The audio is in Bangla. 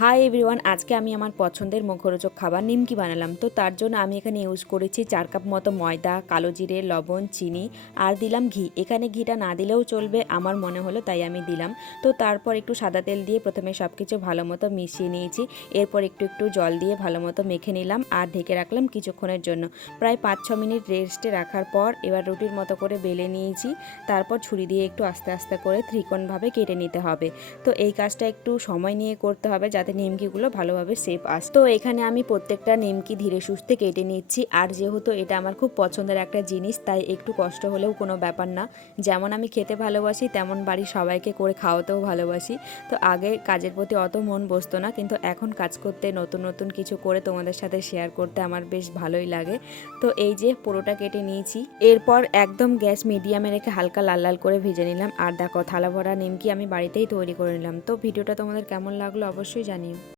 হাই এভরিওয়ান, আজকে আমি আমার পছন্দের মুখরোচক খাবার নিমকি বানালাম। তো তার জন্য আমি এখানে ইউজ করেছি 4 কাপ মতো ময়দা, কালো জিরে, লবণ, চিনি আর দিলাম ঘি। এখানে ঘিটা না দিলেও চলবে, আমার মনে হলো তাই আমি দিলাম। তো তারপর একটু সাদা তেল দিয়ে প্রথমে সব কিছু ভালো মতো মিশিয়ে নিয়েছি। এরপর একটু একটু জল দিয়ে ভালো মতো মেখে নিলাম আর ঢেকে রাখলাম কিছুক্ষণের জন্য। প্রায় 5-6 মিনিট রেস্টে রাখার পর এবার রুটির মতো করে বেলে নিয়েছি। তারপর ছুরি দিয়ে একটু আস্তে আস্তে করে ত্রিকোণভাবে কেটে নিতে হবে। তো এই কাজটা একটু সময় নিয়ে করতে হবে যাতে নিমকিগুলো ভালোভাবে শেপ আসে। তো এখানে আমি প্রত্যেকটা নিমকি ধীরে সুস্থে কেটে নিচ্ছি। আর যেহেতু এটা আমার খুব পছন্দের একটা জিনিস, তাই একটু কষ্ট হলেও কোনো ব্যাপার না। যেমন আমি খেতে ভালোবাসি তেমন বাড়ির সবাইকে করে খাওয়াতেও ভালোবাসি। তো আগে কাজের প্রতি অত মন বসতো না, কিন্তু এখন কাজ করতে নতুন নতুন কিছু করে তোমাদের সাথে শেয়ার করতে আমার বেশ ভালোই লাগে। তো এই যে পুরোটা কেটে নিয়েছি। এরপর একদম গ্যাস মিডিয়ামে রেখে হালকা লাল লাল করে ভেজে নিলাম। আর দেখো, থালা ভরা নিমকি আমি বাড়িতেই তৈরি করে নিলাম। তো ভিডিওটা তোমাদের কেমন লাগলো অবশ্যই জানিও।